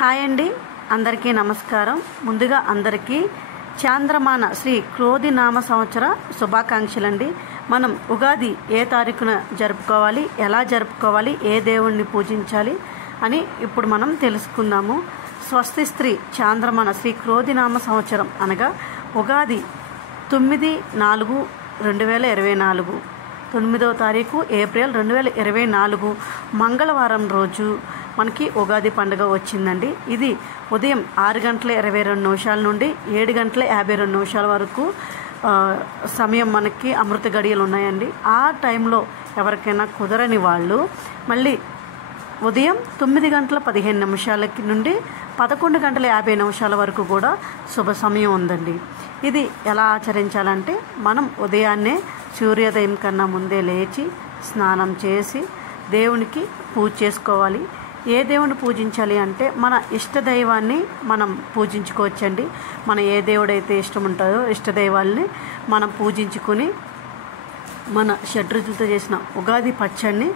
Hi అండి, అందరికీ నమస్కారం. ముందుగా అందరికీ చాంద్రమాన శ్రీ క్రోధినామ సంవత్సర శుభాకాంక్షలండి. మనం ఉగాది ఏ తారీఖున జరుపుకోవాలి, ఎలా జరుపుకోవాలి, ఏ దేవుణ్ణి పూజించాలి అని ఇప్పుడు మనం తెలుసుకుందాము. స్వస్తి స్త్రీ చాంద్రమాన శ్రీ క్రోధినామ సంవత్సరం అనగా ఉగాది 9/4/2024 9వ తారీఖు ఏప్రిల్ 2024 మంగళవారం రోజు మనకి ఉగాది పండుగ వచ్చిందండి. ఇది ఉదయం 6:22 నుండి 7:52 వరకు సమయం మనకి అమృత గడియలు ఉన్నాయండి. ఆ టైంలో ఎవరికైనా కుదరని వాళ్ళు మళ్ళీ ఉదయం 9:15 నుండి 11:50 వరకు కూడా శుభ సమయం ఉందండి. ఇది ఎలా ఆచరించాలంటే, మనం ఉదయాన్నే సూర్యోదయం కన్నా ముందే లేచి స్నానం చేసి దేవునికి పూజ చేసుకోవాలి. ఏ దేవుని పూజించాలి అంటే, మన ఇష్టదైవాన్ని మనం పూజించుకోవచ్చండి. మన ఏ దేవుడైతే ఇష్టం ఉంటుందో ఇష్టదైవాల్ని మనం పూజించుకొని మన షడ్రుచులతో చేసిన ఉగాది పచ్చడిని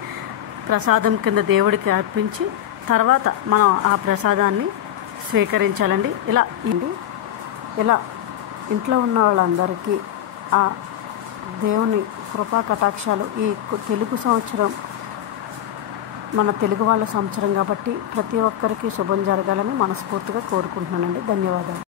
ప్రసాదం కింద దేవుడికి అర్పించి తర్వాత మనం ఆ ప్రసాదాన్ని స్వీకరించాలండి. ఇలా ఇంట్లో ఉన్న వాళ్ళందరికీ ఆ దేవుని కృపా కటాక్షాలు ఈ తెలుగు సంవత్సరం మన తెలుగు వాళ్ళ సంవత్సరం కాబట్టి ప్రతి ఒక్కరికి శుభం జరగాలని మనస్ఫూర్తిగా కోరుకుంటున్నానండి. ధన్యవాదాలు.